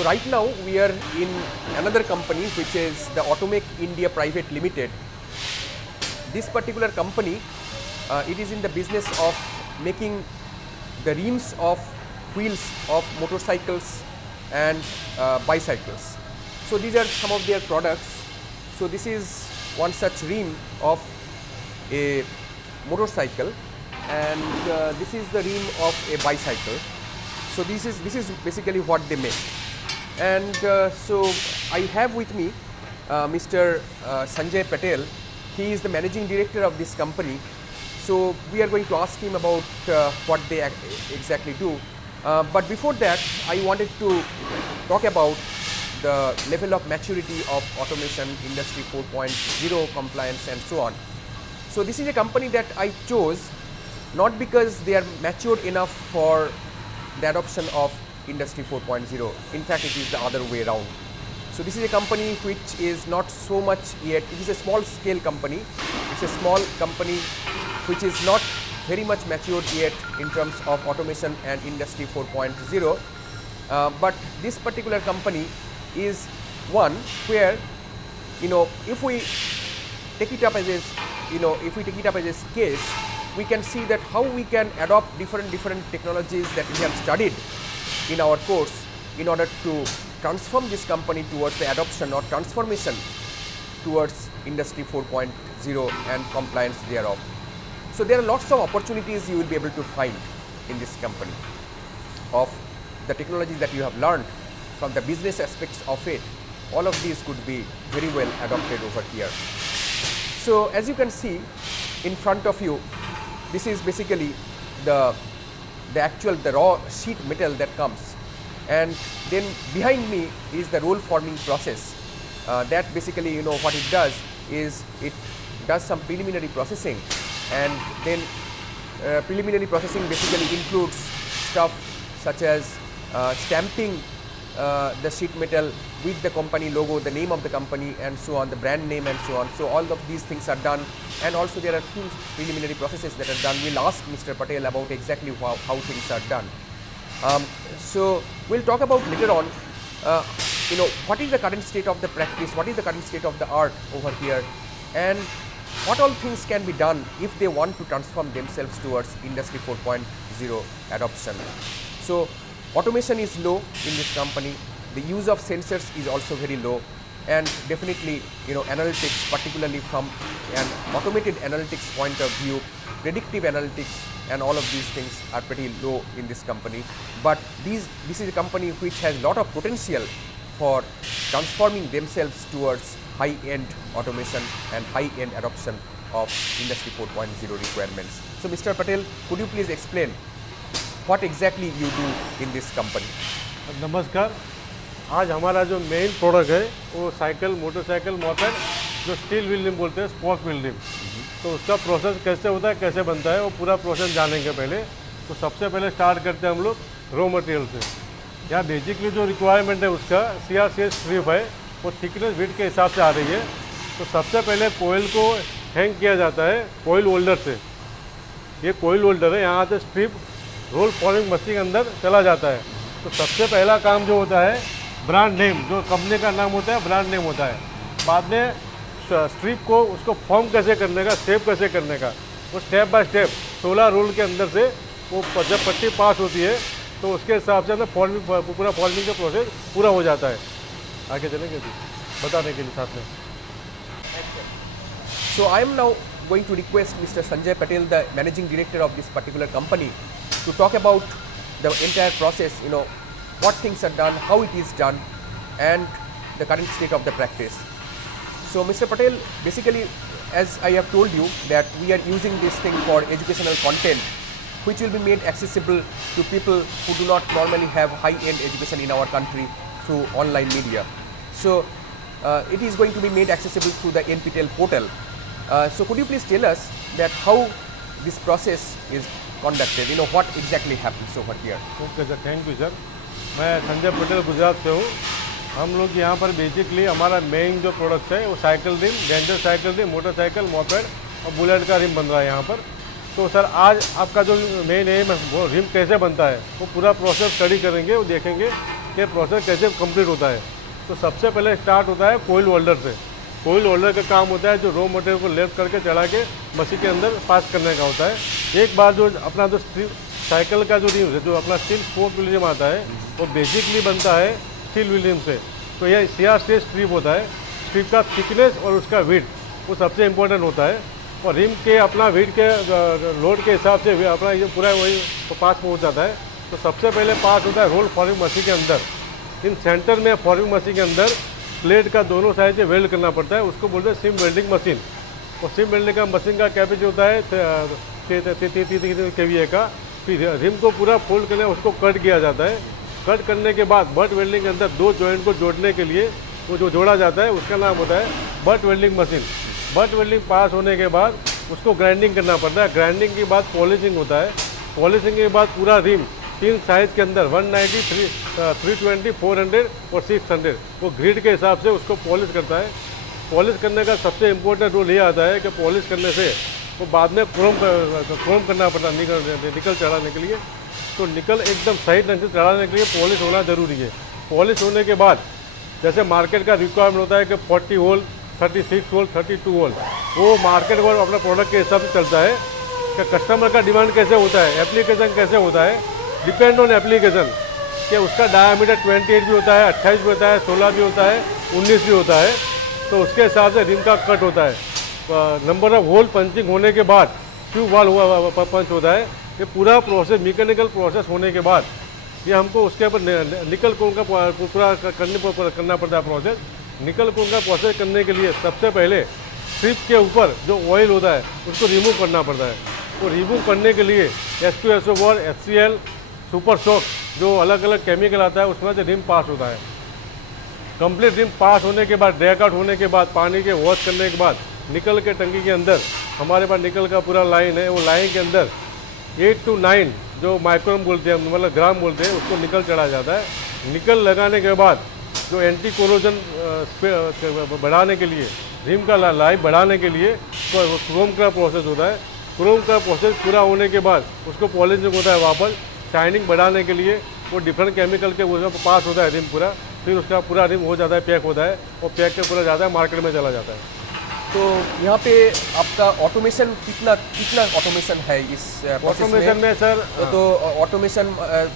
So right now we are in another company which is the Automake India Private Limited. This particular company, it is in the business of making the rims of wheels of motorcycles and bicycles. So these are some of their products. So this is one such rim of a motorcycle, and this is the rim of a bicycle. So this is basically what they make. And so I have with me Mr. Sanjay Patel. He is the managing director of this company. So we are going to ask him about what they exactly do. But before that, I wanted to talk about the level of maturity of automation, Industry 4.0 compliance and so on. So this is a company that I chose not because they are matured enough for the adoption of Industry 4.0. In fact, it is the other way around. So this is a company which is not so much yet, it is a small scale company. It's a small company which is not very much matured yet in terms of automation and Industry 4.0. But this particular company is one where, if we take it up as a case, we can see that how we can adopt different technologies that we have studied in our course in order to transform this company towards the adoption or transformation towards Industry 4.0 and compliance thereof. So there are lots of opportunities you will be able to find in this company of the technologies that you have learned from the business aspects of it. All of these could be very well adopted over here. So as you can see in front of you, this is basically the raw sheet metal that comes, and then behind me is the roll forming process. That basically, what it does is it does some preliminary processing, and then preliminary processing basically includes stuff such as stamping the sheet metal with the company logo, the name of the company and so on, the brand name and so on. So all of these things are done, and also there are few preliminary processes that are done. We'll ask Mr. Patel about exactly how things are done. So we'll talk about later on, what is the current state of the practice, what is the current state of the art over here, and what all things can be done if they want to transform themselves towards Industry 4.0 adoption. So automation is low in this company. The use of sensors is also very low, and definitely, analytics, particularly from an automated analytics point of view, predictive analytics and all of these things are pretty low in this company. But this is a company which has a lot of potential for transforming themselves towards high-end automation and high-end adoption of Industry 4.0 requirements. So Mr. Patel, could you please explain what exactly you do in this company? नमस्कार। आज हमारा जो main product है वो cycle, motorcycle, moped, जो steel wheel rim बोलते हैं, spoke wheel rim. तो उसका प्रोसेस कैसे होता है, कैसे बनता है, वो पूरा प्रोसेस जानेंगे पहले। तो सबसे पहले स्टार्ट करते हैं हम लोग रॉ मटेरियल से। यहाँ बेसिकली जो रिक्वायरमेंट है उसका CRCS स्ट्रिप है, वो थिकनेस विड्थ के हिसाब से आ रही है। तो सबसे पहले कोयल को हैंग किया जाता है कोयल होल्डर से। ये कोयल होल्डर है, यहाँ से स्ट्रिप रोल फॉर्मिंग मशीन के अंदर चला जाता है। तो सबसे पहला काम जो होता है, ब्रांड नेम, जो कंपनी का नाम होता है, ब्रांड नेम होता है। बाद में स्ट्रिप को उसको फॉर्म कैसे करने का, शेप कैसे करने का, वो स्टेप बाय स्टेप 16 रोल के अंदर से वो जब पट्टी पास होती है तो उसके हिसाब से फॉर्मिंग, पूरा फॉर्मिंग का प्रोसेस पूरा हो जाता है। आगे चलेंगे जी बताने के लिए साथ में। So I am now going to request Mr. Sanjay Patel, the managing director of this particular company, to talk about the entire process, what things are done, how it is done, and the current state of the practice. So Mr. Patel, basically, as I have told you, that we are using this thing for educational content, which will be made accessible to people who do not normally have high-end education in our country through online media. So it is going to be made accessible through the NPTEL portal. So could you please tell us that how this process is conducted, what exactly happens over here? Okay sir, thank you sir. मैं संजय पटेल गुजरात से हूँ। हम लोग यहाँ पर basically हमारा main जो product है वो cycle rim, danger cycle rim, motorcycle, moped और बुलेट का रिम बन रहा है यहाँ पर। तो सर आज आपका जो मेन एम है वो रिम कैसे बनता है, वो पूरा प्रोसेस स्टडी करेंगे, वो देखेंगे कि प्रोसेस कैसे कंप्लीट होता है। तो सबसे पहले स्टार्ट होता है कोयल होल्डर से। कोयल होल्डर का काम होता है जो रॉ मटेरियल को लेफ्ट करके चढ़ा के मशीन के अंदर पास करने का होता है। एक बार जो अपना जो साइकिल का जो रिम है, जो अपना स्टील स्पोक व्हील रिम आता है, वो बेसिकली बनता है स्टील व्हील रिम से। तो यह CR स्ट्रिप स्ट्रिप होता है। स्ट्रिप का थिकनेस और उसका विड्थ वो सबसे इम्पोर्टेंट होता है। और रिम के अपना विड्थ के लोड के हिसाब से अपना ये पूरा वही पास पहुँच जाता है। तो सबसे पहले पास होता है रोल फॉर्मिंग मशीन के अंदर। इन सेंटर में फॉर्मिंग मशीन के अंदर प्लेट का दोनों साइड से वेल्ड करना पड़ता है, उसको बोलते हैं सिम वेल्डिंग मशीन। और सिम वेल्डिंग का मशीन का कैपेसिटी होता है 3 kVA का। फिर रिम को पूरा फोल्ड करने उसको कट किया जाता है। कट करने के बाद बट वेल्डिंग के अंदर दो जॉइंट को जोड़ने के लिए वो जो जोड़ा जाता है उसका नाम होता है butt welding machine. Butt welding pass होने के बाद उसको ग्राइंडिंग करना पड़ता है। ग्राइंडिंग के बाद पॉलिशिंग होता है। पॉलिशिंग के बाद पूरा रिम 3 साइज़ के अंदर 190, 320, 400 और 600 वो ग्रिड के हिसाब से उसको पॉलिश करता है। पॉलिश करने का सबसे इम्पोर्टेंट रोल ये आता है कि पॉलिश करने से वो बाद में क्रोम करना पड़ता है निकल चढ़ाने के लिए। तो निकल एकदम सही ढंग से चढ़ाने के लिए पॉलिश होना ज़रूरी है। पॉलिश होने के बाद जैसे मार्केट का रिक्वायरमेंट होता है कि 40 होल, 36 होल, 32 होल, वो मार्केट को अपना प्रोडक्ट के हिसाब से चलता है कि कस्टमर का डिमांड कैसे होता है, एप्लीकेशन कैसे होता है, डिपेंड ऑन एप्लीकेशन कि उसका डायमीटर 28 भी होता है, 28 भी होता है, 16 भी होता है, 19 भी होता है। तो उसके हिसाब से रिम का कट होता है। नंबर ऑफ होल पंचिंग होने के बाद ट्यूब वाल हुआ पंच होता है। ये पूरा प्रोसेस मैकेनिकल प्रोसेस होने के बाद ये हमको उसके ऊपर निकल कोन का पूरा करना पड़ता है प्रोसेस। निकल कोन का प्रोसेस करने के लिए सबसे पहले स्ट्रिप के ऊपर जो ऑयल होता है उसको रिमूव करना पड़ता है। वो रिमूव करने के लिए H2SO4, HCl, सुपर शॉक जो अलग अलग केमिकल आता है उसमें से रिम पास होता है। कंप्लीट रिम पास होने के बाद ड्रैग आउट होने के बाद पानी के वॉश करने के बाद निकल के टंकी के अंदर हमारे पास निकल का पूरा लाइन है। वो लाइन के अंदर 8 to 9 जो माइक्रोन बोलते हैं, मतलब ग्राम बोलते हैं, उसको निकल चढ़ा जाता है। निकल लगाने के बाद जो एंटी कोरोजन बढ़ाने के लिए, रिम का लाइफ बढ़ाने के लिए क्रोम का प्रोसेस होता है। क्रोम का प्रोसेस पूरा होने के बाद उसको पॉलिशिंग होता है वापस शाइनिंग बढ़ाने के लिए। वो डिफरेंट केमिकल के वो पास होता है रिम पूरा। फिर उसका पूरा रिम हो जाता है, पैक होता है और पैक के पूरा जाता है मार्केट में चला जाता है। तो यहाँ पे आपका ऑटोमेशन कितना ऑटोमेशन है इस ऑटोमेशन में सर? तो ऑटोमेशन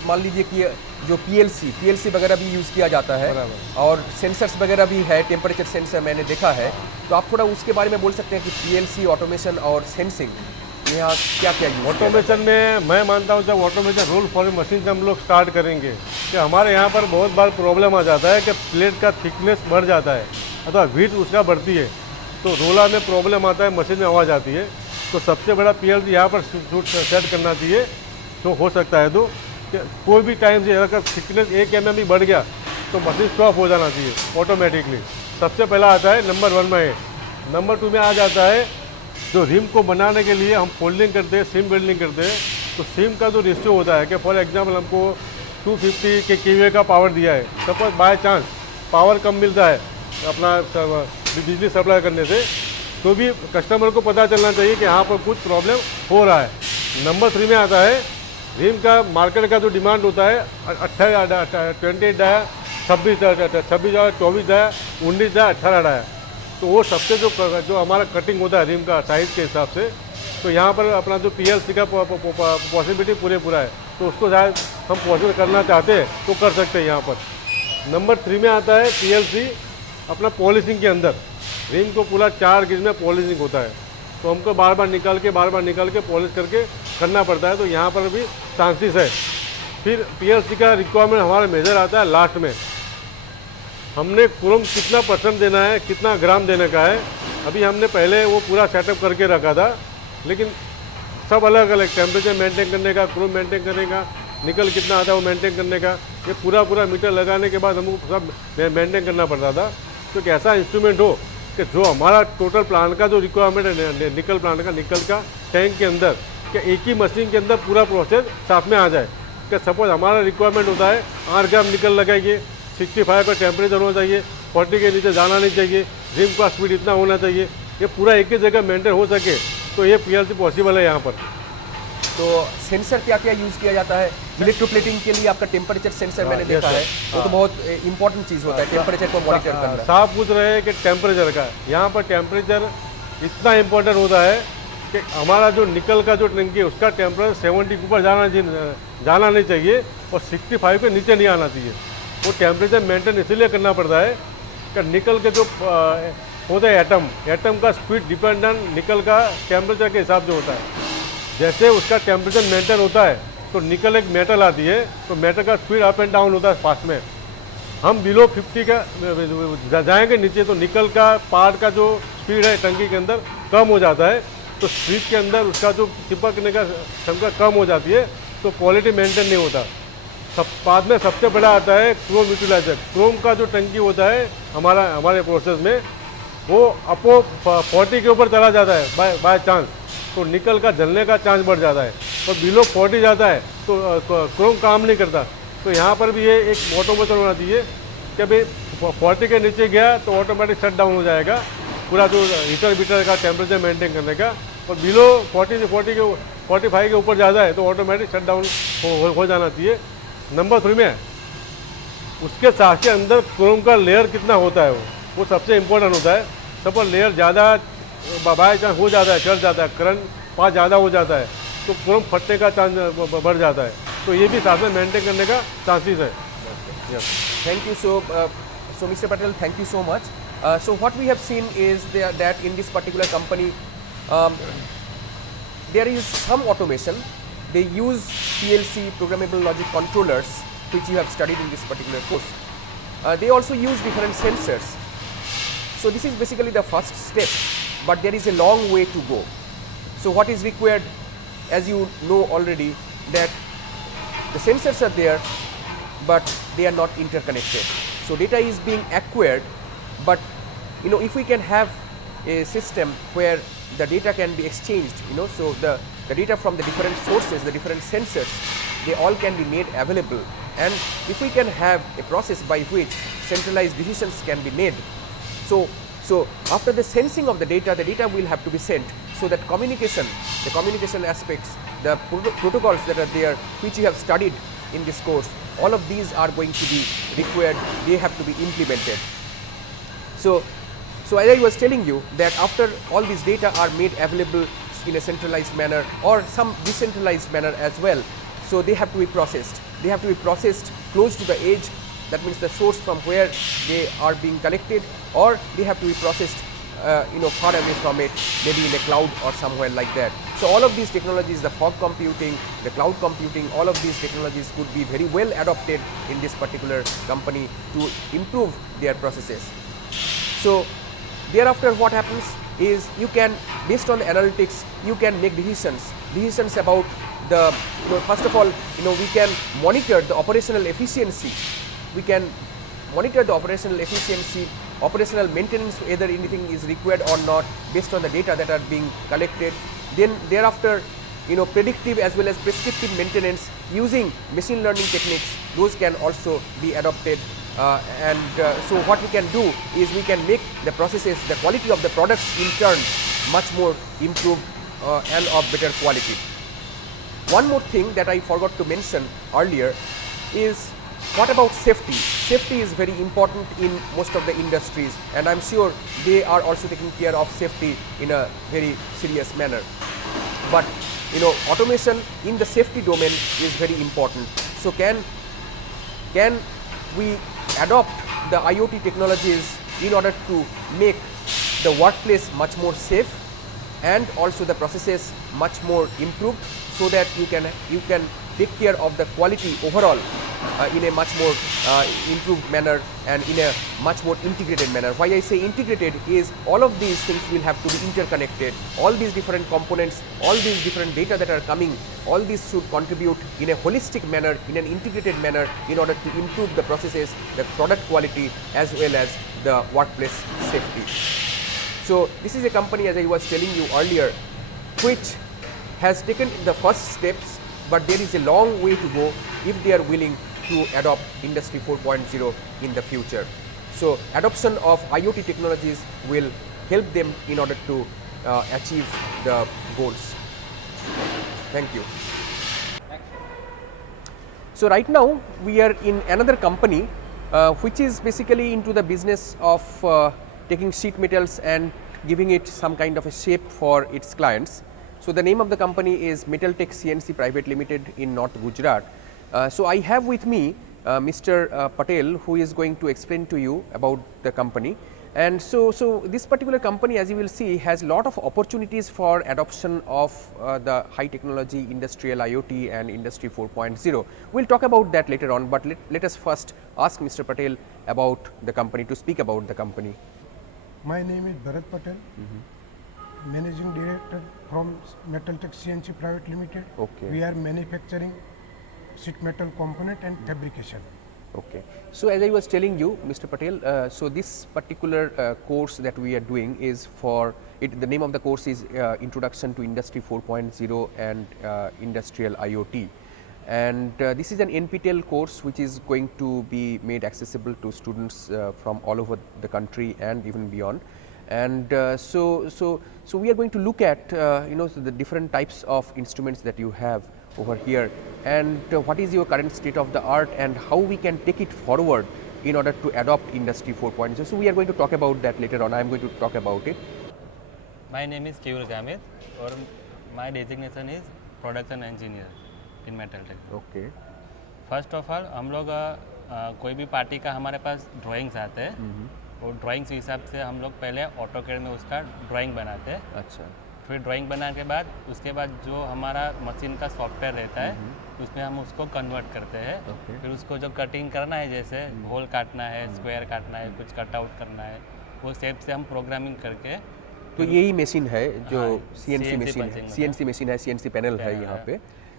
मान लीजिए कि जो पीएलसी वगैरह भी यूज़ किया जाता है और सेंसर्स वगैरह भी है, टेम्परेचर सेंसर मैंने देखा है। तो आप थोड़ा उसके बारे में बोल सकते हैं कि पीएलसी ऑटोमेशन और सेंसिंग यहाँ क्या क्या यूज? ऑटोमेशन में मैं मानता हूँ जब ऑटोमेशन रोल फॉर्मिंग मशीन से हम लोग स्टार्ट करेंगे कि हमारे यहाँ पर बहुत बार प्रॉब्लम आ जाता है कि प्लेट का थिकनेस बढ़ जाता है अथवा विड्थ उसका बढ़ती है, तो रोला में प्रॉब्लम आता है, मशीन में आवाज़ आती है। तो सबसे बड़ा पीएलसी यहाँ पर सेट करना चाहिए। तो हो सकता है तो कि कोई भी टाइम से अगर थिकनेस 1 mm भी बढ़ गया तो मशीन स्टॉप हो जाना चाहिए ऑटोमेटिकली। सबसे पहला आता है नंबर 1 में है। नंबर 2 में आ जाता है जो रिम को बनाने के लिए हम फोल्डिंग करते हैं, सिम वेल्डिंग करते हैं। तो सिम का जो रेशियो होता है कि फॉर एग्जांपल हमको 250 के kVA का पावर दिया है, सपोज बाय चांस पावर कम मिलता है अपना बिजली सप्लाई करने से, तो भी कस्टमर को पता चलना चाहिए कि यहाँ पर कुछ प्रॉब्लम हो रहा है। नंबर 3 में आता है रिम का मार्केट का जो डिमांड होता है 28 dia, 26 dia, 24 dia, 19 dia, 18 dia. तो वो सबसे जो हमारा कटिंग होता है रिम का साइज़ के हिसाब से, तो यहाँ पर अपना जो पीएलसी का पॉसिबिलिटी पूरा है। तो उसको शायद हम पॉसिबल करना चाहते हैं तो कर सकते हैं यहाँ पर। नंबर 3 में आता है पीएलसी अपना पॉलिशिंग के अंदर। रिम को पूरा 4 गेज में पॉलिशिंग होता है, तो हमको बार बार निकाल के पॉलिश करके करना पड़ता है। तो यहाँ पर भी चांसेस है। फिर पीएलसी का रिक्वायरमेंट हमारा मेजर आता है लास्ट में। हमने क्रोम कितना % देना है, कितना ग्राम देने का है, अभी हमने पहले वो पूरा सेटअप करके रखा था, लेकिन सब अलग अलग टेम्परेचर मेंटेन करने का, क्रोम मेंटेन करने का, निकल कितना आता है वो मेंटेन करने का, ये पूरा मीटर लगाने के बाद हमको सब मेंटेन करना पड़ता था। तो एक ऐसा इंस्ट्रूमेंट हो कि जो हमारा टोटल प्लांट का जो रिक्वायरमेंट है निकल प्लांट का, निकल का टैंक के अंदर, कि एक ही मशीन के अंदर पूरा प्रोसेस साथ में आ जाए। कि सपोज हमारा रिक्वायरमेंट होता है 8 ग्राम निकल लगाइए, 65 का टेम्परेचर होना चाहिए, 40 के नीचे जाना नहीं चाहिए, रिम का स्पीड इतना होना चाहिए, ये पूरा एक ही जगह मेंटेन हो सके, तो ये पीएलसी पॉसिबल है यहाँ पर। तो सेंसर क्या क्या यूज़ किया जाता है? इलेक्ट्रोप्लेटिंग के लिए आपका टेम्परेचर सेंसर मैंने देखा है, वो तो बहुत इंपॉर्टेंट चीज़ होता है, टेम्परेचर को मॉनिटर करना। साफ पूछ रहे हैं कि टेम्परेचर का, यहाँ पर टेम्परेचर इतना इम्पोर्टेंट होता है कि हमारा जो निकल का जो टंकी है उसका टेम्परेचर 70 के ऊपर जाना नहीं चाहिए और 65 के नीचे नहीं आना चाहिए। वो टेम्परेचर मेंटेन इसलिए करना पड़ता है कि निकल के जो होते हैं एटम का स्पीड डिपेंड ऑन निकल का टेम्परेचर के हिसाब से होता है। जैसे उसका टेम्परेचर मेंटेन होता है तो निकल एक मेटल आती है, तो मेटल का स्पीड अप एंड डाउन होता है फास्ट में। हम बिलो 50 का जाएंगे नीचे तो निकल का पार्ट का जो स्पीड है टंकी के अंदर कम हो जाता है, तो स्पीड के अंदर उसका जो चिपकने का क्षमता कम हो जाती है, तो क्वालिटी मेंटेन नहीं होता। बाद में सबसे बड़ा आता है क्रोम यूटिलाइजर। क्रोम का जो टंकी होता है हमारे प्रोसेस में वो अपो 40 के ऊपर चला जाता है बाय चांस, तो निकल का जलने का चांस बढ़ जाता है। और बिलो 40 जाता है तो क्रोम काम नहीं करता। तो यहाँ पर भी ये एक ऑटोमेशन होना चाहिए कि भाई 40 के नीचे गया तो ऑटोमेटिक शट डाउन हो जाएगा पूरा जो हीटर बीटर का टेम्परेचर मेंटेन करने का। और बिलो 40 से 45 के ऊपर ज़्यादा है तो ऑटोमेटिक शट डाउन हो जाना चाहिए। नंबर 3 में उसके साथ के अंदर क्रोम का लेयर कितना होता है वो सबसे इम्पोर्टेंट होता है। सपोज लेयर ज़्यादा बाय चांस हो जाता है, चढ़ जाता है, करंट पास ज़्यादा हो जाता है तो क्रोम फटने का चांस बढ़ जाता है। तो ये भी साथ में मेंटेन करने का चांसेस है। Thank you. So Mr. Patel, thank you so much. So what we have seen is that in this particular company, there is some automation. They use PLC, programmable logic controllers, which you have studied in this particular course. They also use different sensors. So this is basically the first step, but there is a long way to go. So what is required, as you know already, that the sensors are there, but they are not interconnected. So data is being acquired, but if we can have a system where the data can be exchanged, so the data from the different sources, the different sensors, they all can be made available. And if we can have a process by which centralized decisions can be made, so after the sensing of the data will have to be sent, so that the communication aspects, the protocols that are there, which you have studied in this course, all of these are going to be required, they have to be implemented. So as I was telling you, that after all these data are made available in a centralized manner or some decentralized manner as well, so they have to be processed. They have to be processed close to the edge, that means the source from where they are being collected, or they have to be processed far away from it, maybe in a cloud or somewhere like that. So all of these technologies, the fog computing, the cloud computing, all of these technologies could be very well adopted in this particular company to improve their processes. So thereafter what happens is, you can, based on the analytics, you can make decisions about the, first of all, we can monitor the operational efficiency. We can monitor the operational efficiency, operational maintenance, whether anything is required or not, based on the data that are being collected. Then thereafter, predictive as well as prescriptive maintenance using machine learning techniques, those can also be adopted. So what we can do is, we can make the processes, the quality of the products in turn much more improved and of better quality. One more thing that I forgot to mention earlier is, what about safety? Safety is very important in most of the industries, and I'm sure they are also taking care of safety in a very serious manner. But automation in the safety domain is very important. So can we adopt the IoT technologies in order to make the workplace much more safe and also the processes much more improved, so that you can take care of the quality overall in a much more improved manner and in a much more integrated manner. Why I say integrated is, all of these things will have to be interconnected. All these different components, all these different data that are coming, all these should contribute in a holistic manner, in an integrated manner, in order to improve the processes, the product quality, as well as the workplace safety. So this is a company, as I was telling you earlier, which has taken the first steps, but there is a long way to go if they are willing to adopt Industry 4.0 in the future. So adoption of IoT technologies will help them in order to achieve the goals. Thank you. So right now we are in another company which is basically into the business of taking sheet metals and giving it some kind of a shape for its clients. So the name of the company is Metal Tech CNC Private Limited in North Gujarat. So I have with me Mr. Patel, who is going to explain to you about the company. And so this particular company, as you will see, has lot of opportunities for adoption of the high technology industrial IoT and industry 4.0. We'll talk about that later on, but let us first ask Mr. Patel about the company, to speak about the company. My name is Bharat Patel, Managing Director from Metal Tech CNC Private Limited. Okay. We are manufacturing sheet metal component and fabrication. Okay. So as I was telling you, Mr. Patel, so this particular course that we are doing is for it. The name of the course is Introduction to Industry 4.0 and Industrial IoT. And this is an NPTEL course which is going to be made accessible to students from all over the country and even beyond. And so we are going to look at the different types of instruments that you have over here, and what is your current state of the art and how we can take it forward in order to adopt Industry 4.0. So we are going to talk about that later on. I am going to talk about it. My name is Kevur Gamit, or my designation is Production Engineer in Metal Tech. Okay. First of all हम लोग कोई भी party का हमारे पास drawings आते हैं, और drawings के हिसाब से हम लोग पहले ऑटोकैड में उसका ड्राइंग बनाते हैं. अच्छा. फिर ड्राइंग बनाने के बाद उसके बाद जो हमारा मशीन का सॉफ्टवेयर रहता है उसमें हम उसको कन्वर्ट करते हैं. फिर उसको जो कटिंग करना है, जैसे होल काटना है, स्क्वायर काटना है, कुछ कट आउट करना है, वो शेप से हम प्रोग्रामिंग करके. तो यही मशीन है जो CNC मशीन है, punching CNC मशीन है, CNC पैनल है यहाँ पे.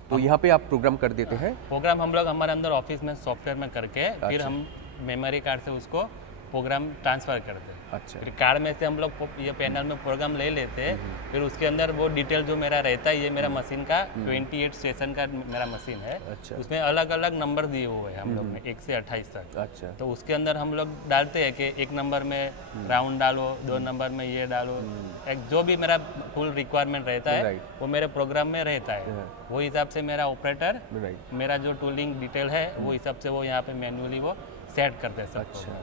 तो यहाँ पे आप प्रोग्राम कर देते हैं. प्रोग्राम हम लोग हमारे अंदर ऑफिस में सॉफ्टवेयर में करके फिर हम मेमोरी कार्ड से उसको प्रोग्राम ट्रांसफ़र करते हैं. अच्छा. फिर कार्ड में से हम लोग ये पैनल में प्रोग्राम ले लेते हैं. फिर उसके अंदर वो डिटेल जो मेरा रहता है, ये मेरा मशीन का 28 स्टेशन का मेरा मशीन है. अच्छा. उसमें अलग अलग नंबर दिए हुए हैं हम लोग ने 1 से 28 तक. अच्छा. तो उसके अंदर हम लोग डालते हैं कि 1 नंबर में राउंड डालो, 2 नंबर में ये डालो. एक जो भी मेरा फुल रिक्वायरमेंट रहता है वो मेरे प्रोग्राम में रहता है. वो हिसाब से मेरा ऑपरेटर मेरा जो टूलिंग डिटेल है वो हिसाब से वो यहाँ पे मैन्युअली वो सेट करते हैं सब. अच्छा.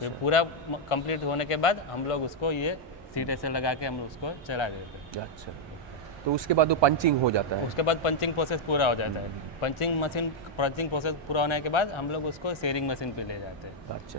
फिर पूरा कंप्लीट होने के बाद हम लोग उसको ये सीट ऐसे लगा के हम उसको चला देते हैं. अच्छा. तो उसके बाद वो पंचिंग हो जाता है. उसके बाद पंचिंग प्रोसेस पूरा हो जाता है. पंचिंग प्रोसेस पूरा होने के बाद हम लोग उसको शेयरिंग मशीन पे ले जाते हैं. अच्छा.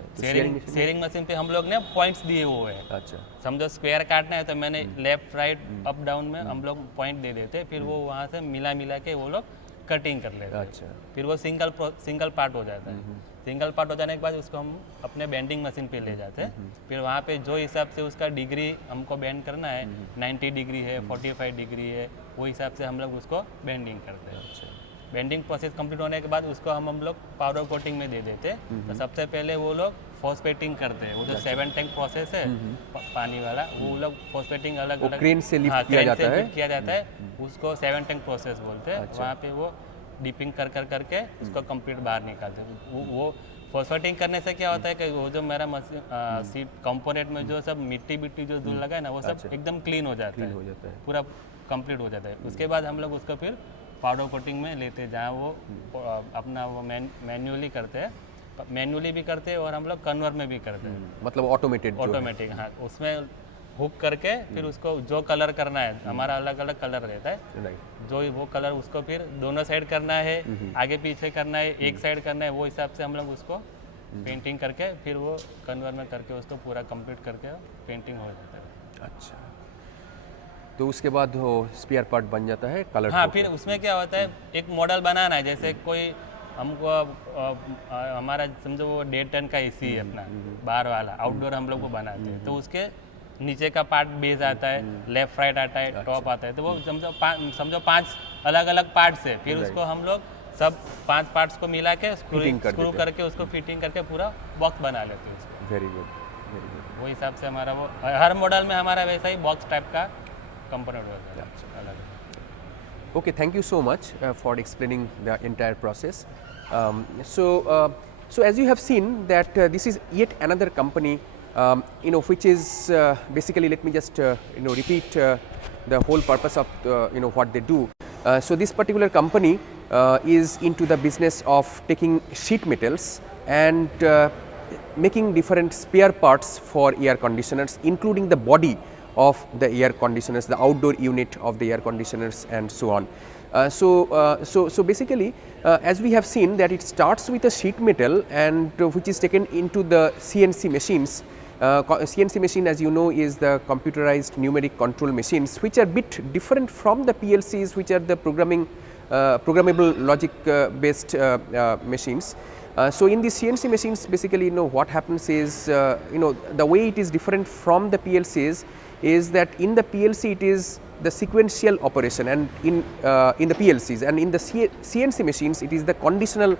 शेयरिंग मशीन पे हम लोग ने पॉइंट्स दिए हुए हैं. अच्छा. समझो स्क्वायर काटना है तो मैंने लेफ्ट राइट अप डाउन में हम लोग पॉइंट दे देते हैं. फिर वो वहाँ से मिला के वो लोग कटिंग कर लेते हैं. अच्छा. फिर वो सिंगल पार्ट हो जाता है. सिंगल पार्ट हो जाने के बाद उसको हम अपने बेंडिंग मशीन पे ले जाते हैं. फिर वहाँ पे जो हिसाब से उसका डिग्री हमको बेंड करना है, 90 डिग्री है, 45 डिग्री है, वो हिसाब से हम लोग उसको बेंडिंग करते हैं. अच्छा. बेंडिंग प्रोसेस कंप्लीट होने के बाद उसको हम लोग पाउडर कोटिंग में दे देते हैं. तो सबसे पहले वो लोग फॉस्फेटिंग करते हैं. वो जो 7 टैंक प्रोसेस है पानी वाला, वो लोग फॉस्फेटिंग अलग अलग क्रेन से लिफ्ट किया जाता है. उसको 7 टैंक प्रोसेस बोलते हैं. वहाँ पे वो डिपिंग करके उसको कंप्लीट बाहर निकालते हैं. वो फॉस्फेटिंग करने से क्या होता है कि वो जो मेरा सीट कंपोनेंट में जो सब मिट्टी जो धूल लगा है ना, वो सब एकदम क्लीन हो जाता है, पूरा कंप्लीट हो जाता है. उसके बाद हम लोग उसको फिर पाउडर कोटिंग में लेते हैं, जहाँ वो अपना वो मैन्युअली करते हैं. मैन्युअली भी करते हैं और हम लोग कन्वर्ट में भी करते हैं. मतलब ऑटोमेटिक. हाँ, उसमें हुक करके फिर उसको जो कलर करना है, हमारा अलग अलग कलर रहता है. जो वो कलर उसको फिर दोनों साइड करना है, आगे पीछे करना है, एक साइड करना है, वो हिसाब से हम लोग उसको पेंटिंग करके फिर वो कन्वर्ट में करके उसको पूरा कंप्लीट करके पेंटिंग हो जाता है. अच्छा. तो उसके बाद वो स्पेयर पार्ट बन जाता है कलर. हाँ, फिर उसमें क्या होता है, एक मॉडल बनाना है. जैसे कोई हमको हमारा समझो वो 1.5 टन का AC है अपना बाहर वाला, आउटडोर हम लोग को बनाते हैं. तो उसके नीचे का पार्ट बेस आता है, लेफ्ट राइट आता है, टॉप आता है. तो वो समझो 5 अलग अलग पार्ट्स है. फिर उसको हम लोग सब 5 पार्ट्स को मिला के स्क्रू करके उसको फिटिंग करके पूरा बॉक्स बना लेते हैं उसको. Very good. वो हिसाब से हमारा वो हर मॉडल में हमारा वैसा ही बॉक्स टाइप का कंपोनेंट होता है अलग. Okay, thank you so much for explaining the entire process. So as you have seen that this is yet another company, which is basically, let me just repeat the whole purpose of what they do. So this particular company is into the business of taking sheet metals and making different spare parts for air conditioners, including the body of the air conditioners, the outdoor unit of the air conditioners and so on. So basically as we have seen that it starts with a sheet metal and which is taken into the CNC machines. CNC machine, as you know, is the computerized numeric control machines, which are bit different from the PLCs, which are the programmable logic based machines. So in the CNC machines, basically, what happens is, the way it is different from the PLCs is that in the PLC it is the sequential operation, and in the PLCs, and in the CNC machines it is the conditional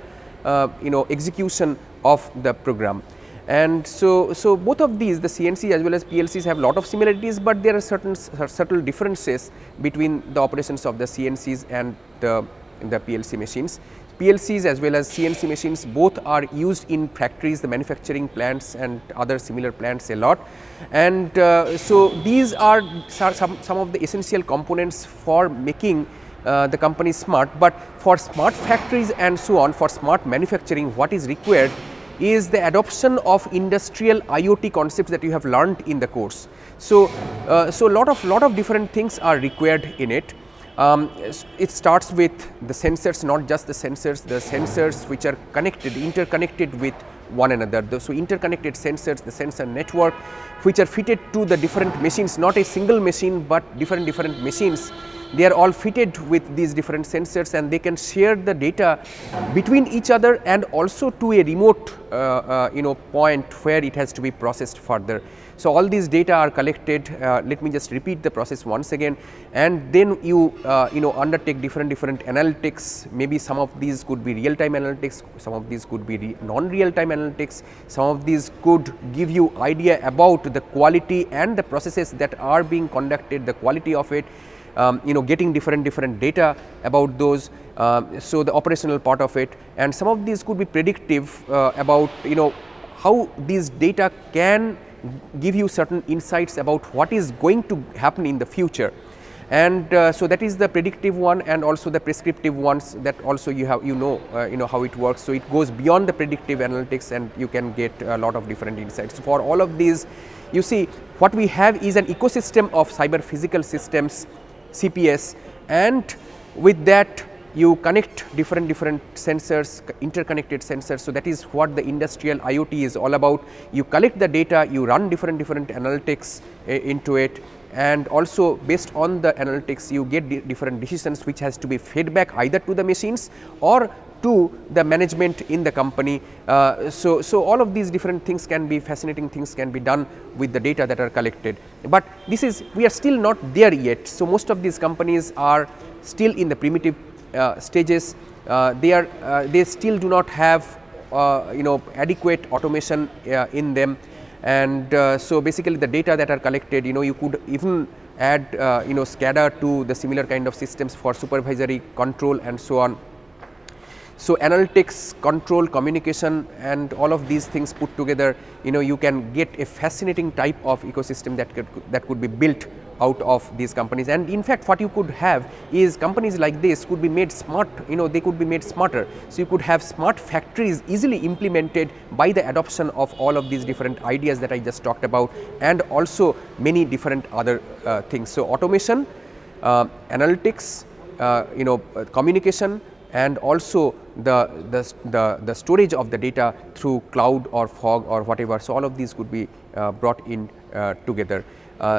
execution of the program. And so both of these, the CNC as well as PLCs, have lot of similarities, but there are certain subtle differences between the operations of the CNCs and the PLC machines. PLCs as well as CNC machines both are used in factories, the manufacturing plants and other similar plants a lot. And so these are some of the essential components for making the company smart. But for smart factories and so on, for smart manufacturing, what is required is the adoption of industrial IoT concepts that you have learned in the course. So lot of different things are required in it. It starts with the sensors, not just the sensors which are interconnected with one another. So interconnected sensors, the sensor network which are fitted to the different machines, not a single machine but different machines. They are all fitted with these different sensors, and they can share the data between each other and also to a remote point where it has to be processed further. So all these data are collected. Let me just repeat the process once again, and then you undertake different analytics. Maybe some of these could be real time analytics, some of these could be non real time analytics, some of these could give you idea about the quality and the processes that are being conducted, the quality of it. Getting different data about those, so the operational part of it, and some of these could be predictive about how these data can give you certain insights about what is going to happen in the future. And so that is the predictive one, and also the prescriptive ones, that also you have how it works. So it goes beyond the predictive analytics, and you can get a lot of different insights. So for all of these, you see, what we have is an ecosystem of cyber physical systems, CPS, and with that you connect different sensors, interconnected sensors. So that is what the industrial IoT is all about. You collect the data, you run different analytics into it, and also based on the analytics you get different decisions which has to be fed back either to the machines or to the management in the company. So all of these different things can be fascinating things can be done with the data that are collected. But we are still not there yet. So most of these companies are still in the primitive stages. They still do not have adequate automation in them, and so basically the data that are collected, you could even add SCADA to the similar kind of systems for supervisory control and so on. So analytics, control, communication, and all of these things put together, you can get a fascinating type of ecosystem that could be built out of these companies. And in fact, what you could have is companies like this could be made smart. They could be made smarter. So you could have smart factories easily implemented by the adoption of all of these different ideas that I just talked about, and also many different other things. So automation, analytics, communication, and also the storage of the data through cloud or fog or whatever. So all of these could be brought in together.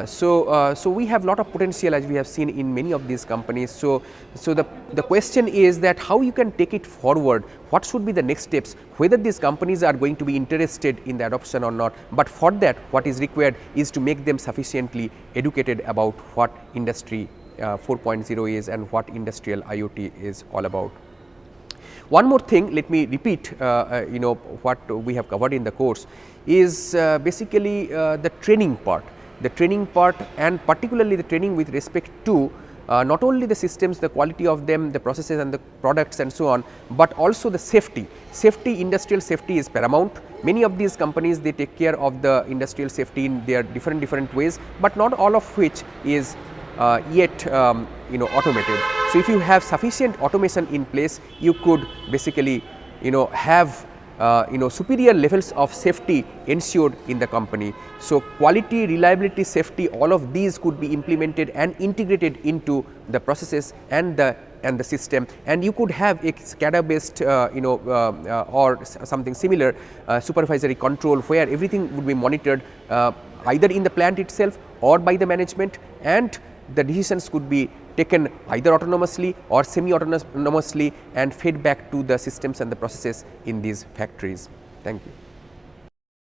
So we have lot of potential, as we have seen in many of these companies. So the question is that how you can take it forward, what should be the next steps, whether these companies are going to be interested in the adoption or not. But for that, what is required is to make them sufficiently educated about what industry 4.0 is and what industrial IoT is all about. One more thing, let me repeat what we have covered in the course is basically the training part. The training part, and particularly the training with respect to not only the systems, the quality of them, the processes and the products and so on, but also the safety. Industrial safety is paramount. Many of these companies, they take care of the industrial safety in their different ways, but not all of which is yet automated. So, if you have sufficient automation in place, you could basically have superior levels of safety ensured in the company. So, quality, reliability, safety, all of these could be implemented and integrated into the processes and the system, and you could have a SCADA based or something similar supervisory control, where everything would be monitored either in the plant itself or by the management, and the decisions could be taken either autonomously or semi autonomously and fed back to the systems and the processes in these factories. Thank you.